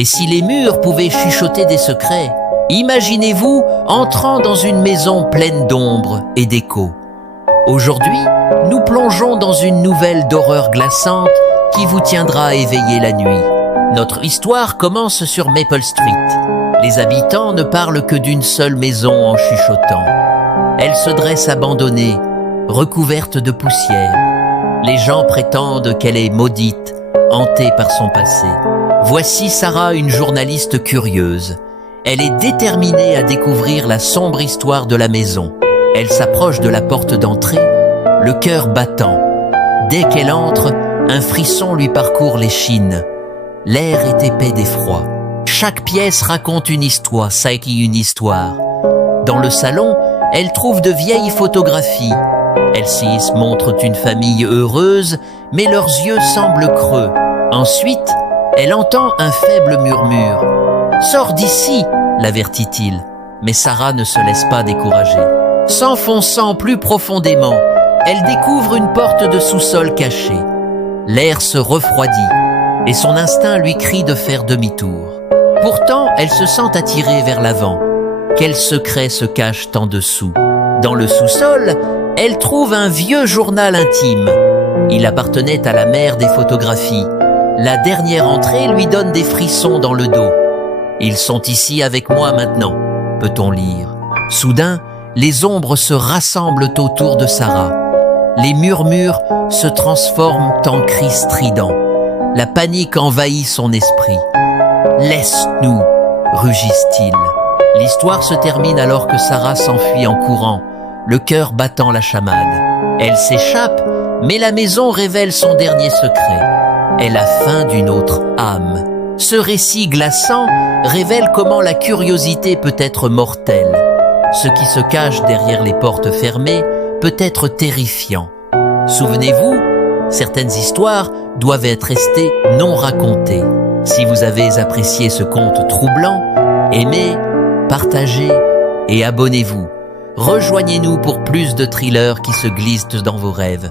Et si les murs pouvaient chuchoter des secrets, imaginez-vous entrant dans une maison pleine d'ombre et d'échos. Aujourd'hui, nous plongeons dans une nouvelle d'horreur glaçante qui vous tiendra éveillé la nuit. Notre histoire commence sur Maple Street. Les habitants ne parlent que d'une seule maison en chuchotant. Elle se dresse abandonnée, recouverte de poussière. Les gens prétendent qu'elle est maudite, hantée par son passé. Voici Sarah, une journaliste curieuse. Elle est déterminée à découvrir la sombre histoire de la maison. Elle s'approche de la porte d'entrée, le cœur battant. Dès qu'elle entre, un frisson lui parcourt l'échine. L'air est épais d'effroi. Chaque pièce raconte une histoire, ça qui une histoire. Dans le salon, elle trouve de vieilles photographies. Elles-ci montrent une famille heureuse, mais leurs yeux semblent creux. Ensuite, elle entend un faible murmure. « Sors d'ici !» l'avertit-il. Mais Sarah ne se laisse pas décourager. S'enfonçant plus profondément, elle découvre une porte de sous-sol cachée. L'air se refroidit et son instinct lui crie de faire demi-tour. Pourtant, elle se sent attirée vers l'avant. Quel secret se cache en dessous? Dans le sous-sol, elle trouve un vieux journal intime. Il appartenait à la mère des photographies. La dernière entrée lui donne des frissons dans le dos. « Ils sont ici avec moi maintenant », peut-on lire. Soudain, les ombres se rassemblent autour de Sarah. Les murmures se transforment en cris stridents. La panique envahit son esprit. « Laisse-nous !» rugisse-t-il. L'histoire se termine alors que Sarah s'enfuit en courant, le cœur battant la chamade. Elle s'échappe, mais la maison révèle son dernier secret. Elle a faim d'une autre âme. Ce récit glaçant révèle comment la curiosité peut être mortelle. Ce qui se cache derrière les portes fermées peut être terrifiant. Souvenez-vous, certaines histoires doivent être restées non racontées. Si vous avez apprécié ce conte troublant, aimez, partagez et abonnez-vous. Rejoignez-nous pour plus de thrillers qui se glissent dans vos rêves.